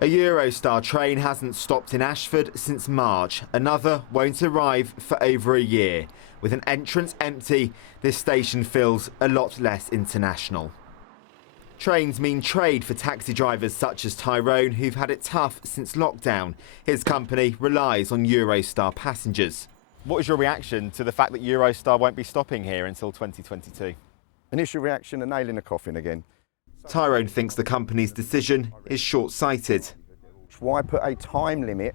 A Eurostar train hasn't stopped in Ashford since March. Another won't arrive for over a year. With an entrance empty, this station feels a lot less international. Trains mean trade for taxi drivers such as Tyrone, who've had it tough since lockdown. His company relies on Eurostar passengers. What is your reaction to the fact that Eurostar won't be stopping here until 2022? Initial reaction, a nail in the coffin again. Tyrone thinks the company's decision is short-sighted. Why put a time limit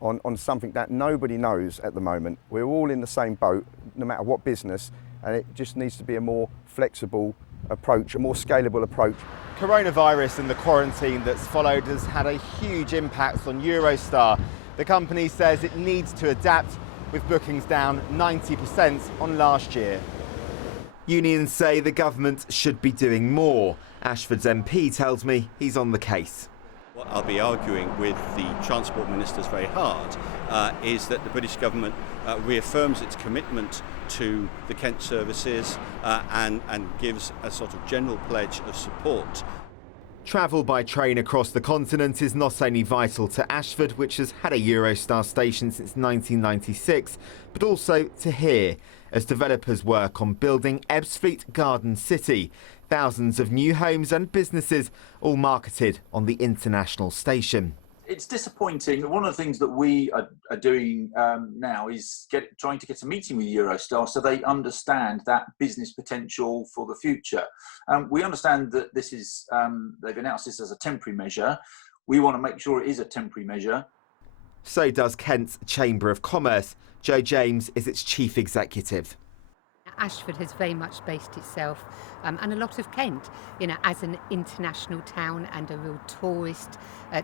on something that nobody knows at the moment? We're all in the same boat, no matter what business, and it just needs to be a more flexible approach, a more scalable approach. Coronavirus and the quarantine that's followed has had a huge impact on Eurostar. The company says it needs to adapt, with bookings down 90% on last year. Unions say the government should be doing more. Ashford's MP tells me he's on the case. What I'll be arguing with the Transport Ministers very hard is that the British government reaffirms its commitment to the Kent services and gives a sort of general pledge of support. Travel by train across the continent is not only vital to Ashford, which has had a Eurostar station since 1996, but also to here, as developers work on building Ebbsfleet Garden City. Thousands of new homes and businesses, all marketed on the international station. It's disappointing. One of the things that we are doing now is trying to get a meeting with Eurostar so they understand that business potential for the future. We understand that this is, they've announced this as a temporary measure. We want to make sure it is a temporary measure. So does Kent's Chamber of Commerce. Joe James is its chief executive. Ashford has very much based itself, and a lot of Kent, as an international town and a real tourist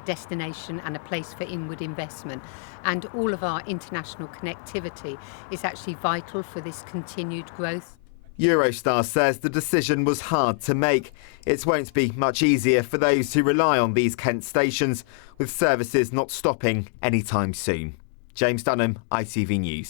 destination and a place for inward investment. And all of our international connectivity is actually vital for this continued growth. Eurostar says the decision was hard to make. It won't be much easier for those who rely on these Kent stations, with services not stopping anytime soon. James Dunham, ITV News.